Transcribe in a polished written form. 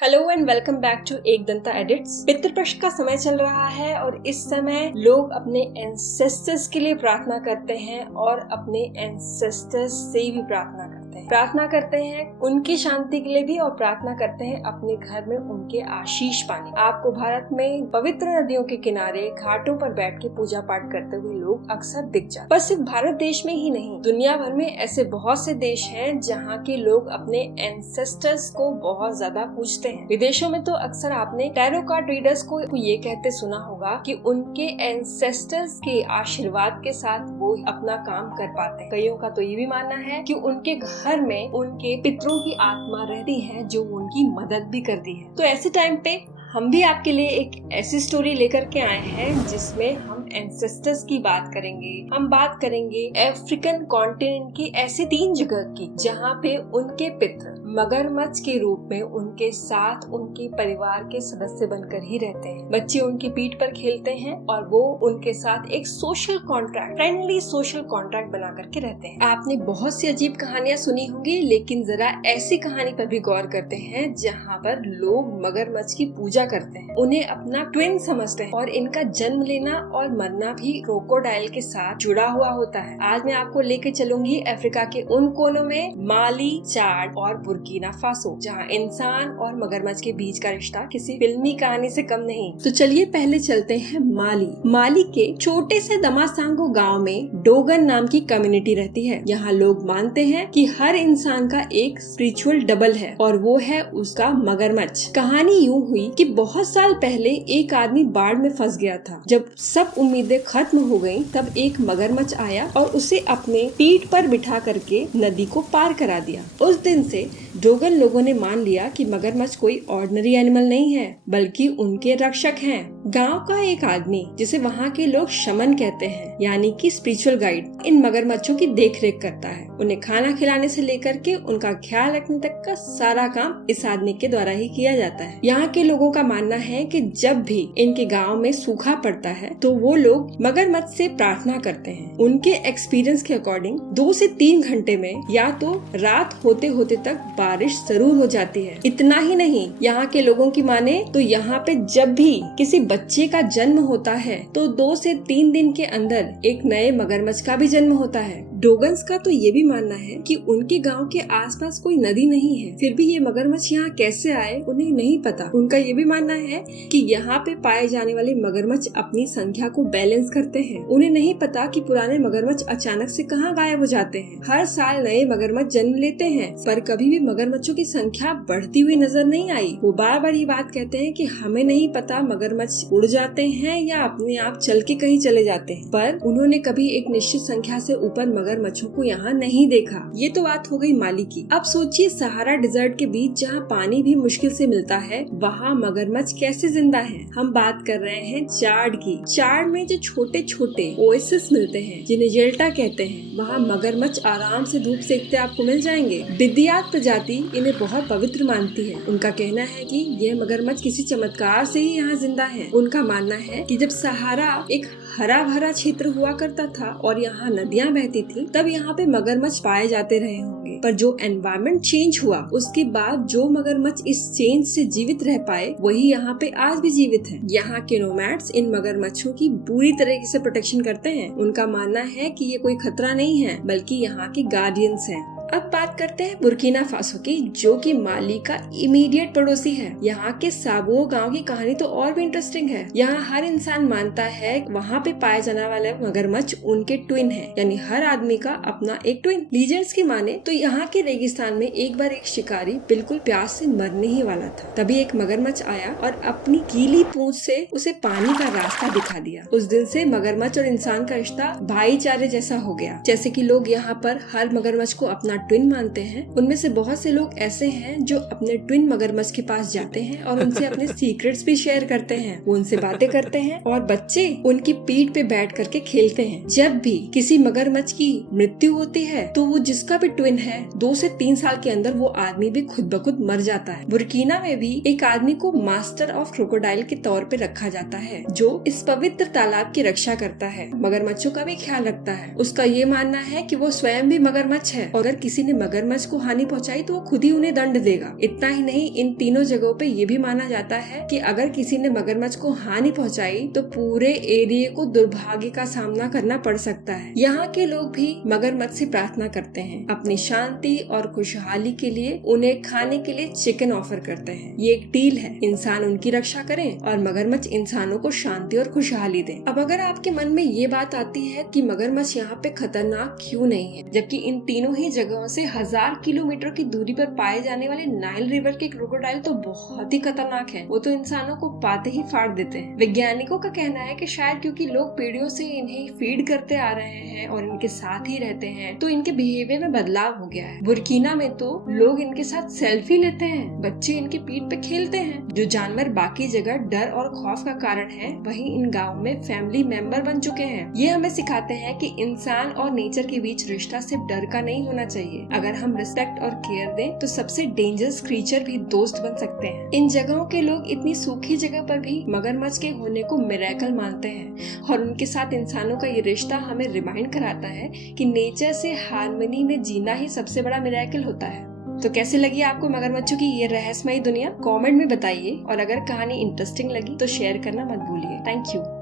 Hello and welcome back to Ekdanta edits. Pitrupaksha का समय चल रहा है और इस समय लोग अपने एंसेस्टर्स के लिए प्रार्थना करते हैं और अपने एंसेस्टर्स से भी प्रार्थना करते हैं उनकी शांति के लिए भी, और प्रार्थना करते हैं अपने घर में उनके आशीष पाने। आपको भारत में पवित्र नदियों के किनारे घाटों पर बैठ के पूजा पाठ करते हुए लोग अक्सर दिख जाते हैं। पर सिर्फ भारत देश में ही नहीं, दुनिया भर में ऐसे बहुत से देश हैं जहाँ के लोग अपने एंसेस्टर्स को बहुत ज्यादा पूजते हैं। विदेशों में तो अक्सर आपने टैरो कार्ड रीडर्स को ये कहते सुना होगा कि उनके एंसेस्टर्स के आशीर्वाद के साथ वो अपना काम कर पाते हैं। कईयों का तो ये भी मानना है कि उनके घर में उनके पितरों की आत्मा रहती है जो उनकी मदद भी करती है। तो ऐसे टाइम पे हम भी आपके लिए एक ऐसी स्टोरी लेकर के आए हैं जिसमें हम एंसेस्टर्स की बात करेंगे। हम बात करेंगे अफ्रीकन कॉन्टिनेंट की ऐसी 3 जगह की जहाँ पे उनके पितर मगरमच्छ के रूप में उनके साथ उनके परिवार के सदस्य बनकर ही रहते हैं। बच्चे उनकी पीठ पर खेलते हैं और वो उनके साथ एक social contract, friendly social contract बना करके रहते हैं। आपने बहुत सी अजीब कहानियां सुनी होंगी, लेकिन जरा ऐसी कहानी पर भी गौर करते हैं जहाँ पर लोग मगरमच्छ की पूजा करते हैं, उन्हें अपना ट्विन समझते हैं और इनका जन्म लेना और मरना भी क्रोकोडाइल के साथ जुड़ा हुआ होता है। आज मैं आपको लेके चलूंगी अफ्रीका के उन कोनों में, माली, चाड और बुर्किना फासो, जहाँ इंसान और मगरमच्छ के बीच का रिश्ता किसी फिल्मी कहानी से कम नहीं। तो चलिए पहले चलते हैं माली के छोटे से दमासांगो गांव में डोगन नाम की कम्युनिटी रहती है। यहाँ लोग मानते हैं कि हर इंसान का एक स्पिरिचुअल डबल है और वो है उसका मगरमच्छ। कहानी यूँ हुई कि बहुत साल पहले एक आदमी बाढ़ में फंस गया था। जब सब उम्मीदें खत्म हो गयी, तब एक मगरमच्छ आया और उसे अपने पीठ पर बिठा करके नदी को पार करा दिया। उस दिन से डोगन लोगों ने मान लिया कि मगरमच्छ कोई ऑर्डिनरी एनिमल नहीं है, बल्कि उनके रक्षक हैं। गांव का एक आदमी, जिसे वहाँ के लोग शमन कहते हैं, यानी कि स्पिरिचुअल गाइड, इन मगरमच्छों की देखरेख करता है। उन्हें खाना खिलाने से लेकर के उनका ख्याल रखने तक का सारा काम इस आदमी के द्वारा ही किया जाता है। यहाँ के लोगों का मानना है कि जब भी इनके गांव में सूखा पड़ता है तो वो लोग मगरमच्छ से प्रार्थना करते हैं। उनके एक्सपीरियंस के अकॉर्डिंग 2 से 3 घंटे में या तो रात होते होते तक बारिश जरूर हो जाती है। इतना ही नहीं, यहाँ के लोगों की माने तो यहाँ पे जब भी किसी बच्चे का जन्म होता है तो 2 से 3 दिन के अंदर एक नए मगरमच्छ का भी जन्म होता है। डोगन्स का तो ये भी मानना है कि उनके गांव के आसपास कोई नदी नहीं है, फिर भी ये मगरमच्छ यहाँ कैसे आए उन्हें नहीं पता। उनका ये भी मानना है कि यहाँ पे पाए जाने वाले मगरमच्छ अपनी संख्या को बैलेंस करते हैं। उन्हें नहीं पता कि पुराने मगरमच्छ अचानक से कहाँ गायब हो जाते हैं। हर साल नए मगरमच्छ जन्म लेते हैं, पर कभी भी मगरमच्छों की संख्या बढ़ती हुई नजर नहीं आई। वो बार बार ये बात कहते हैं कि हमें नहीं पता मगरमच्छ उड़ जाते हैं या अपने आप चल के कहीं चले जाते हैं, पर उन्होंने कभी एक निश्चित संख्या से ऊपर मगरमच्छों को यहाँ नहीं देखा। ये तो बात हो गई माली की। अब सोचिए सहारा डिजर्ट के बीच, जहाँ पानी भी मुश्किल से मिलता है, वहाँ मगरमच्छ कैसे जिंदा है। हम बात कर रहे हैं चाड की। चाड में जो छोटे छोटे ओएसिस मिलते हैं, जिन्हें जेल्टा कहते हैं, वहाँ मगरमच्छ आराम से धूप सेकते आपको मिल जाएंगे। बिदियात प्रजाति इन्हें बहुत पवित्र मानती है। उनका कहना है कि यह मगरमच्छ किसी चमत्कार से ही यहाँ जिंदा है। उनका मानना है कि जब सहारा एक हरा भरा क्षेत्र हुआ करता था और यहाँ नदियाँ बहती थी, तब यहाँ पे मगरमच्छ पाए जाते रहे होंगे। पर जो एनवायरनमेंट चेंज हुआ, उसके बाद जो मगरमच्छ इस चेंज से जीवित रह पाए, वही यहाँ पे आज भी जीवित है। यहाँ के नोमैड्स इन मगरमच्छों की पूरी तरीके से प्रोटेक्शन करते हैं। उनका मानना है कि ये कोई खतरा नहीं है, बल्कि यहाँ के गार्डियंस हैं। अब बात करते हैं बुर्किना फासो की, जो कि माली का इमीडिएट पड़ोसी है। यहाँ के साबुओ गांव की कहानी तो और भी इंटरेस्टिंग है। यहाँ हर इंसान मानता है वहाँ पे पाए जाने वाले मगरमच्छ उनके ट्विन है, यानी हर आदमी का अपना एक ट्विन। लीजर्स की माने तो यहाँ के रेगिस्तान में एक बार एक शिकारी बिल्कुल प्यास से मरने ही वाला था। तभी एक मगरमच्छ आया और अपनी गीली पूंछ से उसे पानी का रास्ता दिखा दिया। उस दिन से मगरमच्छ और इंसान का रिश्ता भाईचारे जैसा हो गया। जैसे कि लोग यहाँ पर हर मगरमच्छ को अपना ट्विन मानते हैं, उनमें से बहुत से लोग ऐसे हैं जो अपने ट्विन मगरमच्छ के पास जाते हैं और उनसे अपने सीक्रेट्स भी शेयर करते हैं। वो उनसे बातें करते हैं और बच्चे उनकी पीठ पे बैठ करके खेलते हैं। जब भी किसी मगरमच्छ की मृत्यु होती है तो वो जिसका भी ट्विन है, 2 से 3 साल के अंदर वो आदमी भी खुद ब खुद मर जाता है। बुर्किना में भी एक आदमी को मास्टर ऑफ क्रोकोडाइल के तौर पे रखा जाता है, जो इस पवित्र तालाब की रक्षा करता है, मगरमच्छों का भी ख्याल रखता है। उसका ये मानना है कि वो स्वयं भी मगरमच्छ है और अगर किसी ने मगरमच्छ को हानि पहुंचाई तो वो खुद ही उन्हें दंड देगा। इतना ही नहीं, इन तीनों जगहों पे ये भी माना जाता है कि अगर किसी ने मगरमच्छ को हानि पहुंचाई तो पूरे एरिया को दुर्भाग्य का सामना करना पड़ सकता है। यहाँ के लोग भी मगरमच्छ से प्रार्थना करते हैं, अपनी शांति और खुशहाली के लिए उन्हें खाने के लिए चिकन ऑफर करते हैं। ये एक डील है, इंसान उनकी रक्षा करें और मगरमच्छ इंसानों को शांति और खुशहाली दें। अब अगर आपके मन में ये बात आती है कि मगरमच्छ यहाँ पे खतरनाक क्यों नहीं है, जबकि इन तीनों ही जगहों से 1000 किलोमीटर की दूरी पर पाए जाने वाले नाइल रिवर के क्रोकोडाइल तो बहुत ही खतरनाक है। वो तो इंसानों को पाते ही फाड़ देते हैं। वैज्ञानिकों का कहना है कि शायद क्योंकि लोग पीढ़ियों से इन्हें फीड करते आ रहे हैं और इनके साथ ही रहते हैं, तो इनके बिहेवियर में बदलाव हो गया है। बुर्किना में तो लोग इनके साथ सेल्फी लेते हैं, बच्चे इनके पीठ पे खेलते हैं। जो जानवर बाकी जगह डर और खौफ का कारण है, वहीं इन गाँव में फैमिली मेंबर बन चुके हैं। ये हमें सिखाते हैं कि इंसान और नेचर के बीच रिश्ता सिर्फ डर का नहीं होना चाहिए। अगर हम रिस्पेक्ट और केयर दें तो सबसे डेंजरस क्रीचर भी दोस्त बन सकते हैं। इन जगहों के लोग इतनी सूखी जगह पर भी मगरमच्छ के होने को मिरेकल मानते हैं और उनके साथ इंसानों का ये रिश्ता हमें रिमाइंड कराता है कि नेचर से हार्मनी में जीना ही सबसे बड़ा मिरेकल होता है। तो कैसे लगी आपको मगरमच्छों की ये रहस्यमयी दुनिया? कमेंट में बताइए और अगर कहानी इंटरेस्टिंग लगी तो शेयर करना मत भूलिए। Thank you.